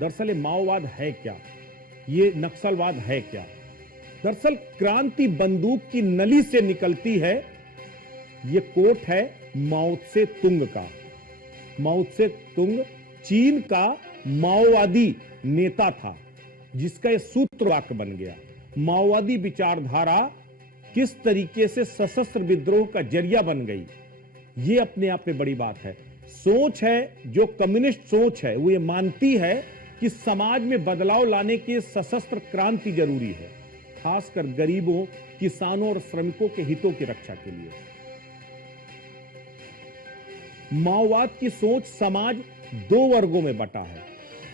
दरअसल ये माओवाद है क्या, ये नक्सलवाद है क्या। दरअसल क्रांति बंदूक की नली से निकलती है, ये कोट है माओ त्से तुंग का। माओ त्से तुंग चीन का माओवादी नेता था, जिसका यह सूत्र वाक्य बन गया। माओवादी विचारधारा किस तरीके से सशस्त्र विद्रोह का जरिया बन गई, यह अपने आप में बड़ी बात है। सोच है, जो कम्युनिस्ट सोच है, वो ये मानती है कि समाज में बदलाव लाने के सशस्त्र क्रांति जरूरी है, खासकर गरीबों, किसानों और श्रमिकों के हितों की रक्षा के लिए। माओवाद की सोच समाज दो वर्गों में बटा है।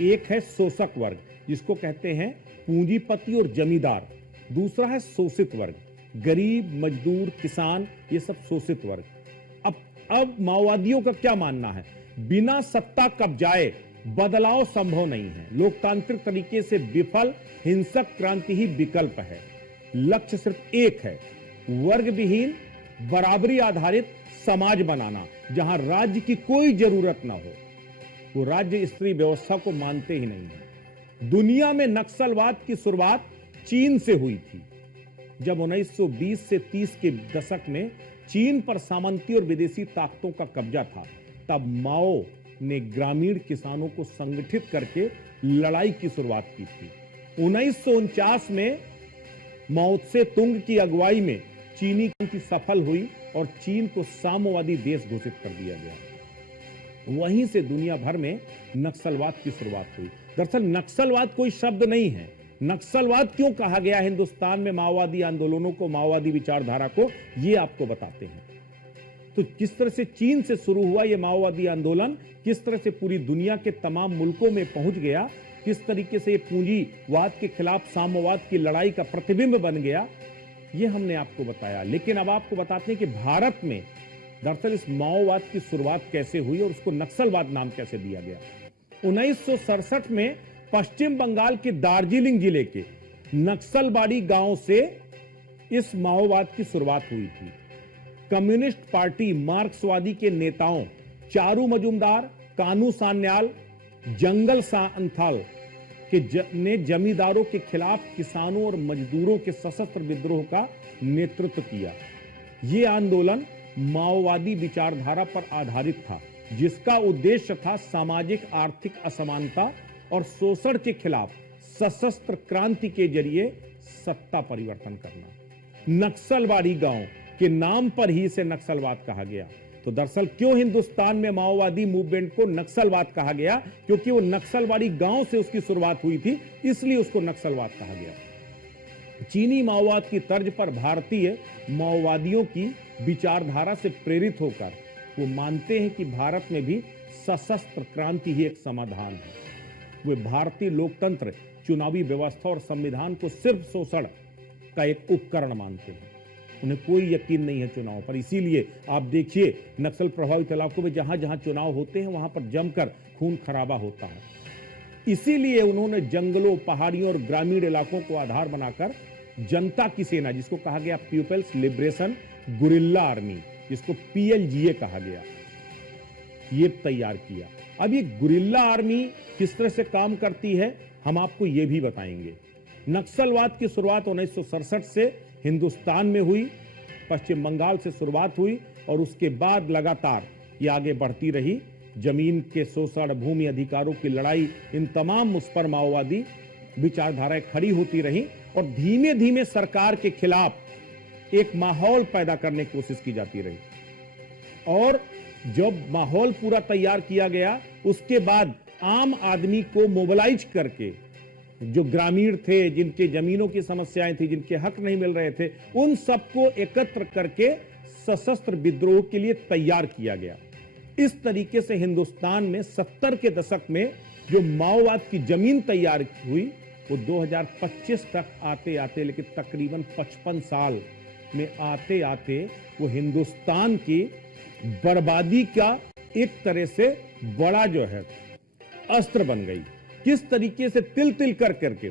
एक है शोषक वर्ग, जिसको कहते हैं पूंजीपति और जमींदार। दूसरा है शोषित वर्ग, गरीब, मजदूर, किसान, ये सब शोषित वर्ग। अब माओवादियों का क्या मानना है, बिना सत्ता कब्जाए बदलाव संभव नहीं है। लोकतांत्रिक तरीके से विफल हिंसक क्रांति ही विकल्प है। लक्ष्य सिर्फ एक है, वर्ग विहीन बराबरी आधारित समाज बनाना, जहां राज्य की कोई जरूरत ना हो। वो राज्य स्त्री व्यवस्था को मानते ही नहीं है। दुनिया में नक्सलवाद की शुरुआत चीन से हुई थी। जब 1920 से 30 के दशक में चीन पर सामंती और विदेशी ताकतों का कब्जा था, तब माओ ने ग्रामीण किसानों को संगठित करके लड़ाई की शुरुआत की थी। 1949 में माओ त्से तुंग की अगुवाई में चीनी क्रांति सफल हुई और चीन को साम्यवादी देश घोषित कर दिया गया। वहीं से दुनिया भर में नक्सलवाद की शुरुआत हुई। दरअसल नक्सलवाद कोई शब्द नहीं है। नक्सलवाद क्यों कहा गया हिंदुस्तान में माओवादी आंदोलनों को, माओवादी विचारधारा को, ये आपको बताते हैं। तो किस तरह से चीन से शुरू हुआ ये माओवादी आंदोलन, किस तरह से पूरी दुनिया के तमाम मुल्कों में पहुंच गया, किस तरीके से ये पूंजीवाद के खिलाफ साम्यवाद की लड़ाई का प्रतिबिंब बन गया, ये हमने आपको बताया। लेकिन अब आपको बताते हैं कि भारत में दरअसल इस माओवाद की शुरुआत कैसे हुई और उसको नक्सलवाद नाम कैसे दिया गया। 1967 में पश्चिम बंगाल के दार्जिलिंग जिले के नक्सलबाड़ी गांव से इस माओवाद की शुरुआत हुई थी। कम्युनिस्ट पार्टी मार्क्सवादी के नेताओं चारू मजूमदार, कानू सान्याल, जंगल सांथाल ने जमींदारों के खिलाफ किसानों और मजदूरों के सशस्त्र विद्रोह का नेतृत्व किया। यह आंदोलन माओवादी विचारधारा पर आधारित था, जिसका उद्देश्य था सामाजिक आर्थिक असमानता और शोषण के खिलाफ सशस्त्र क्रांति के जरिए सत्ता परिवर्तन करना। नक्सलबाड़ी गांव के नाम पर ही इसे नक्सलवाद कहा गया। तो दरअसल क्यों हिंदुस्तान में माओवादी मूवमेंट को नक्सलवाद कहा गया, क्योंकि वो नक्सलबाड़ी गांव से उसकी शुरुआत हुई थी, इसलिए उसको नक्सलवाद कहा गया। चीनी माओवाद की तर्ज पर भारतीय माओवादियों की विचारधारा से प्रेरित होकर वो मानते हैं कि भारत में भी सशस्त्र क्रांति ही एक समाधान है। वे भारतीय लोकतंत्र, चुनावी व्यवस्था और संविधान को सिर्फ शोषण का एक उपकरण मानते हैं। उन्हें कोई यकीन नहीं है चुनाव पर। इसीलिए आप देखिए नक्सल प्रभावित इलाकों में जहां जहां चुनाव होते हैं वहां पर जमकर खून खराबा होता है। इसीलिए उन्होंने जंगलों, पहाड़ियों और ग्रामीण इलाकों को आधार बनाकर जनता की सेना, जिसको कहा गया पीपल्स लिबरेशन गुरिल्ला आर्मी, जिसको पीएलजीए कहा गया, ये तैयार किया। अब ये गुरिल्ला आर्मी किस तरह से काम करती है हम आपको ये भी बताएंगे। नक्सलवाद की शुरुआत 1967 से हिंदुस्तान में हुई, पश्चिम बंगाल से शुरुआत हुई और उसके बाद लगातार ये आगे बढ़ती रही। जमीन के शोषण, भूमि अधिकारों की लड़ाई, इन तमाम उस पर माओवादी विचारधाराएं खड़ी होती रही और धीमे धीमे सरकार के खिलाफ एक माहौल पैदा करने की कोशिश की जाती रही। और जब माहौल पूरा तैयार किया गया, उसके बाद आम आदमी को मोबिलाइज करके, जो ग्रामीण थे, जिनके जमीनों की समस्याएं थी, जिनके हक नहीं मिल रहे थे, उन सबको एकत्र करके सशस्त्र विद्रोह के लिए तैयार किया गया। इस तरीके से हिंदुस्तान में 70 के दशक में जो माओवाद की जमीन तैयार हुई, वो 2025 तक आते आते, लेकिन तकरीबन 55 साल में आते आते वो हिंदुस्तान की बर्बादी का एक तरह से बड़ा जो है अस्त्र बन गई। किस तरीके से तिल तिल कर करके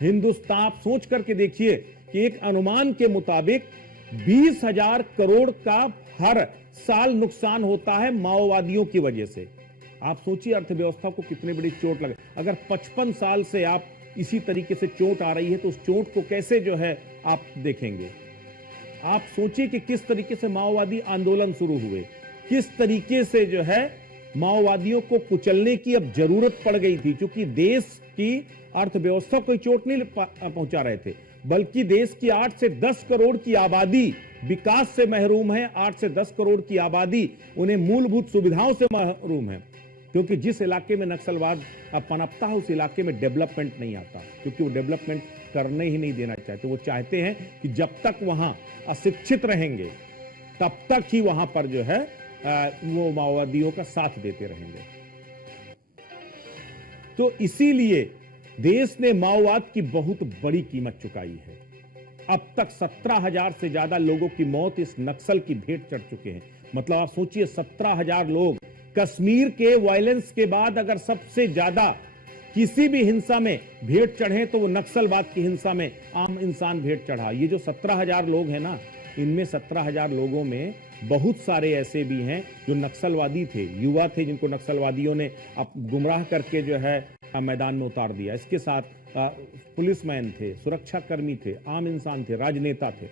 हिंदुस्तान, आप सोच करके देखिए कि एक अनुमान के मुताबिक 20,000 करोड़ का हर साल नुकसान होता है माओवादियों की वजह से। आप सोचिए अर्थव्यवस्था को कितनी बड़ी चोट लगे। अगर 55 साल से आप इसी तरीके से चोट आ रही है तो उस चोट को कैसे जो है आप देखेंगे। आप सोचिए कि किस तरीके से माओवादी आंदोलन शुरू हुए, किस तरीके से जो है माओवादियों को कुचलने की अब जरूरत पड़ गई थी, क्योंकि देश की अर्थव्यवस्था कोई चोट नहीं पहुंचा रहे थे, बल्कि देश की 8 से 10 करोड़ की आबादी विकास से महरूम है। 8 से 10 करोड़ की आबादी उन्हें मूलभूत सुविधाओं से महरूम है, क्योंकि जिस इलाके में नक्सलवाद पनपता है उस इलाके में डेवलपमेंट नहीं आता, क्योंकि वो डेवलपमेंट करने ही नहीं देना चाहते। वो चाहते हैं कि जब तक वहां अशिक्षित रहेंगे तब तक ही वहां पर जो है वो माओवादियों का साथ देते रहेंगे। तो इसीलिए देश ने माओवाद की बहुत बड़ी कीमत चुकाई है। अब तक 17,000 से ज्यादा लोगों की मौत इस नक्सल की भेंट चढ़ चुके हैं। मतलब आप सोचिए 17,000 लोग। कश्मीर के वायलेंस के बाद अगर सबसे ज्यादा किसी भी हिंसा में भेंट चढ़े तो वो नक्सलवाद की हिंसा में आम इंसान भेंट चढ़ा। ये जो 17,000 लोग हैं ना, इनमें 17,000 लोगों में बहुत सारे ऐसे भी हैं जो नक्सलवादी थे, युवा थे, जिनको नक्सलवादियों ने अब गुमराह करके जो है मैदान में उतार दिया। इसके साथ पुलिसमैन थे, सुरक्षाकर्मी थे, आम इंसान थे, राजनेता थे।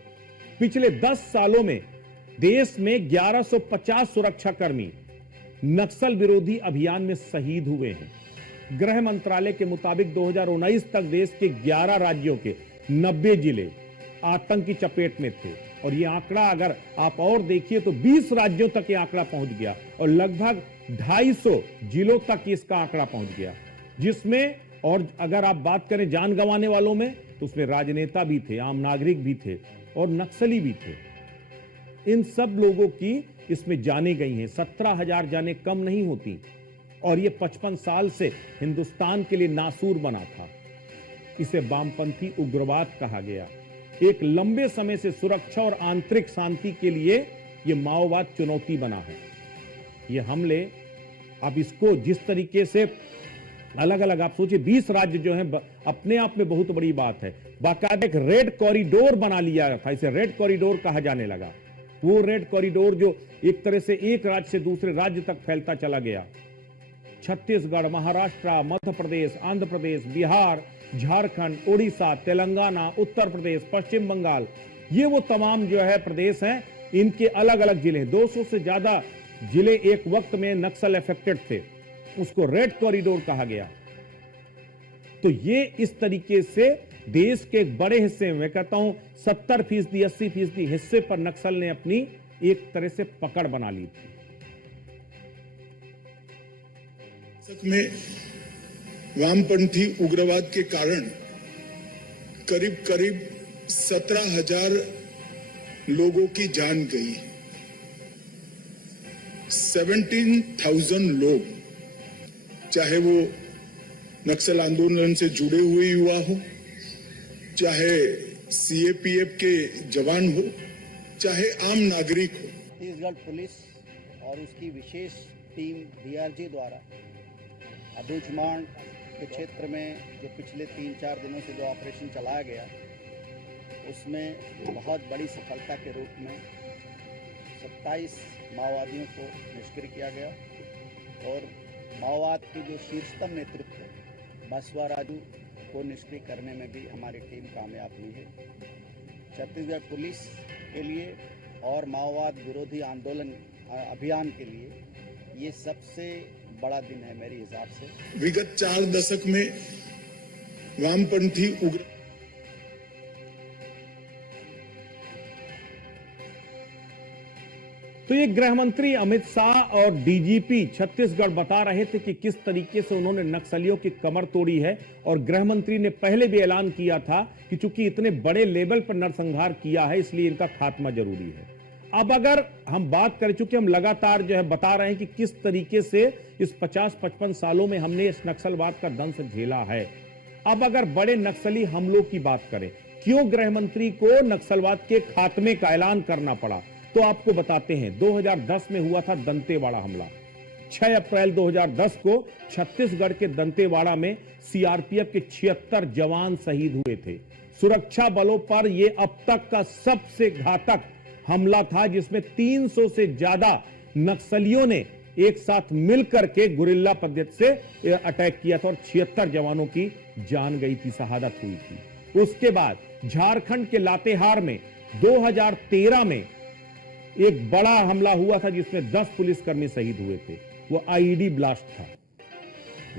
पिछले 10 सालों में देश में 1150 सुरक्षाकर्मी नक्सल विरोधी अभियान में शहीद हुए हैं। गृह मंत्रालय के मुताबिक 2019 तक देश के 11 राज्यों के 90 जिले आतंक की चपेट में थे, और ये आंकड़ा अगर आप और देखिए तो 20 राज्यों तक ये आंकड़ा पहुंच गया, और लगभग 250 जिलों तक इसका आंकड़ा पहुंच गया, जिसमें और अगर आप बात करें जान गंवाने वालों में तो उसमें राजनेता भी थे, आम नागरिक भी थे और नक्सली भी थे। इन सब लोगों की इसमें जाने गई हैं। 17,000 जाने कम नहीं होती, और ये 55 साल से हिंदुस्तान के लिए नासूर बना था। इसे वामपंथी उग्रवाद कहा गया। एक लंबे समय से सुरक्षा और आंतरिक शांति के लिए ये माओवाद चुनौती बना है। ये हमले अब इसको जिस तरीके से अलग अलग आप सोचिए 20 राज्य जो हैं अपने आप में बहुत बड़ी बात है। बाकायदा एक रेड कॉरिडोर बना लिया था, इसे रेड कॉरिडोर कहा जाने लगा। वो रेड कॉरिडोर जो एक तरह से एक राज्य से दूसरे राज्य तक फैलता चला गया। छत्तीसगढ़, महाराष्ट्र, मध्य प्रदेश, आंध्र प्रदेश, बिहार, झारखंड, उड़ीसा, तेलंगाना, उत्तर प्रदेश, पश्चिम बंगाल, ये वो तमाम जो है प्रदेश हैं, इनके अलग अलग जिले, 200 से ज्यादा जिले एक वक्त में नक्सल अफेक्टेड थे, उसको रेड कॉरिडोर कहा गया। तो ये इस तरीके से देश के एक बड़े हिस्से में, मैं कहता हूं 70%, 80% हिस्से पर नक्सल ने अपनी एक तरह से पकड़ बना ली थी। में वामपंथी उग्रवाद के कारण करीब करीब 17,000 लोगों की जान गई। 17,000 लोग, चाहे वो नक्सल आंदोलन से जुड़े हुए युवा हो, चाहे सीएपीएफ के जवान हो, चाहे आम नागरिक हो। छत्तीसगढ़ पुलिस और उसकी विशेष टीम डीआरजी द्वारा अबूझमाड़ के क्षेत्र में जो पिछले 3-4 दिनों से जो ऑपरेशन चलाया गया, उसमें बहुत बड़ी सफलता के रूप में 27 माओवादियों को निष्क्रिय किया गया, और माओवाद के जो शीर्षतम नेतृत्व बसवा राजू को निष्क्रिय करने में भी हमारी टीम कामयाब हुई है। छत्तीसगढ़ पुलिस के लिए और माओवाद विरोधी आंदोलन अभियान के लिए ये सबसे बड़ा दिन है मेरे हिसाब से। विगत 4 दशक में वामपंथी उग्र तो ये गृह मंत्री अमित शाह और डीजीपी छत्तीसगढ़ बता रहे थे कि किस तरीके से उन्होंने नक्सलियों की कमर तोड़ी है, और गृह मंत्री ने पहले भी ऐलान किया था कि चूंकि इतने बड़े लेवल पर नरसंहार किया है इसलिए इनका खात्मा जरूरी है। अब अगर हम बात करें, चूंकि हम लगातार जो है बता रहे हैं कि किस तरीके से इस 50-55 सालों में हमने इस नक्सलवाद का दंश झेला है, अब अगर बड़े नक्सली हमलों की बात करें, क्यों गृह मंत्री को नक्सलवाद के खात्मे का ऐलान करना पड़ा, तो आपको बताते हैं। 2010 में हुआ था दंतेवाड़ा हमला। 6 अप्रैल 2010 को छत्तीसगढ़ के दंतेवाड़ा में सीआरपीएफ के 76 जवान शहीद हुए थे। सुरक्षा बलों पर यह अब तक का सबसे घातक हमला था, जिसमें 300 से ज्यादा नक्सलियों ने एक साथ मिलकर के गुरिल्ला पद्धति से अटैक किया था और 76 जवानों की जान गई थी, शहादत हुई थी। उसके बाद झारखंड के लातेहार में 2013 में एक बड़ा हमला हुआ था जिसमें 10 पुलिसकर्मी शहीद हुए थे। वो आईईडी ब्लास्ट था।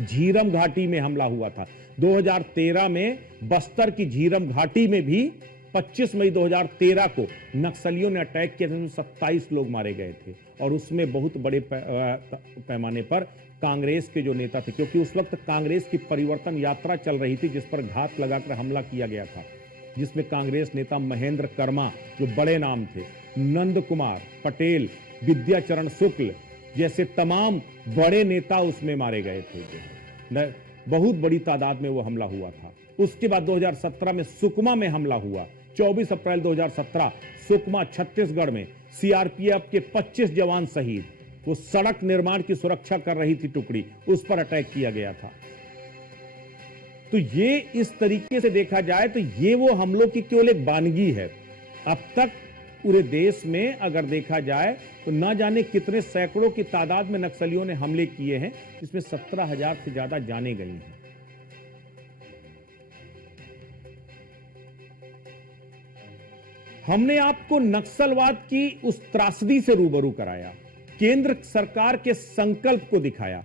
झीरम घाटी में हमला हुआ था 2013 में। बस्तर की झीरम घाटी में भी 25 मई 2013 को नक्सलियों ने अटैक किया था, 27 लोग मारे गए थे और उसमें बहुत बड़े पैमाने पर कांग्रेस के जो नेता थे, क्योंकि उस वक्त कांग्रेस की परिवर्तन यात्रा चल रही थी जिस पर घात लगाकर हमला किया गया था, जिसमें कांग्रेस नेता महेंद्र कर्मा जो बड़े नाम थे, नंद कुमार पटेल, विद्याचरण शुक्ल जैसे तमाम बड़े नेता उसमें मारे गए थे। बहुत बड़ी तादाद में वो हमला हुआ था। उसके बाद 2017 में सुकमा में हमला हुआ। 24 अप्रैल 2017 सुकमा छत्तीसगढ़ में सीआरपीएफ के 25 जवान शहीद। वो सड़क निर्माण की सुरक्षा कर रही थी टुकड़ी, उस पर अटैक किया गया था। तो ये इस तरीके से देखा जाए तो ये वो हमलों की केवल एक वानगी है। अब तक पूरे देश में अगर देखा जाए तो ना जाने कितने सैकड़ों की तादाद में नक्सलियों ने हमले किए हैं, जिसमें 17,000 से ज्यादा जाने गई हैं। हमने आपको नक्सलवाद की उस त्रासदी से रूबरू कराया, केंद्र सरकार के संकल्प को दिखाया